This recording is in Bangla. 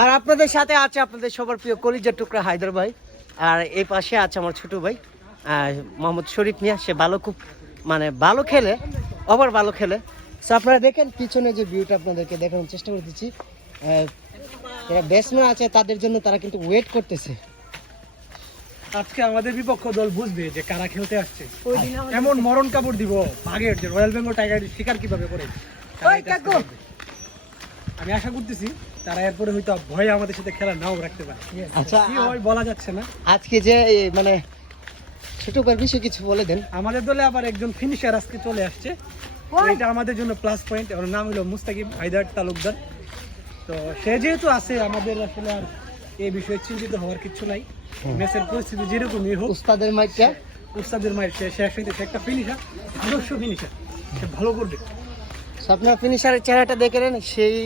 আর আপনাদের সাথে আছে আপনাদের সবার প্রিয় কলিজার টুকরা হায়দার ভাই, আর এই পাশে আছে আমার ছোট ভাই মোহাম্মদ শরীফ মিয়া। সে ভালো, খুব মানে ভালো খেলে, ওভার ভালো খেলে। সো আপনারা দেখেন পিছনে যে ভিউটা আপনাদেরকে দেখানোর চেষ্টা করতেছি। যারা ব্যাটসম্যান আছে তাদের জন্য তারা কিন্তু ওয়েট করতেছে। আজকে আমাদের বিপক্ষ দল বুঝবে যে কারা খেলতে আসছে। এমন মরণ কাপড় দিব বাঘের, যে রয়্যাল বেঙ্গল টাইগারের শিকার কিভাবে করে। আমি আশা করতেছি তারা এরপরে হয়তো ভয়ে আমাদের সাথে খেলা নাও রাখতে পারে। আচ্ছা, কি হয় বলা যাচ্ছে না। আজকে যে মানে ছোট ভাইয়ের বিষয়ে কিছু বলে দেন। আমাদের দলে আবার একজন ফিনিশার আজকে চলে আসছে, তো এটা আমাদের জন্য প্লাস পয়েন্ট। ওর নাম হলো মুস্তাকিব হায়দার তালুকদার। তো সে যেহেতু আছে, আমাদের আসলে আর এই বিষয়ে চিন্তিত হওয়ার কিছু নাই। ম্যাচের পরিস্থিতি যেরকমই হোক, উস্তাদের মাইট সে শেষ হইতে একটা ফিনিশার, আদর্শ ফিনিশার, সে ভালো করবে। আপনার ফিনিশারের চেহারাটা দেখে নেন, সেই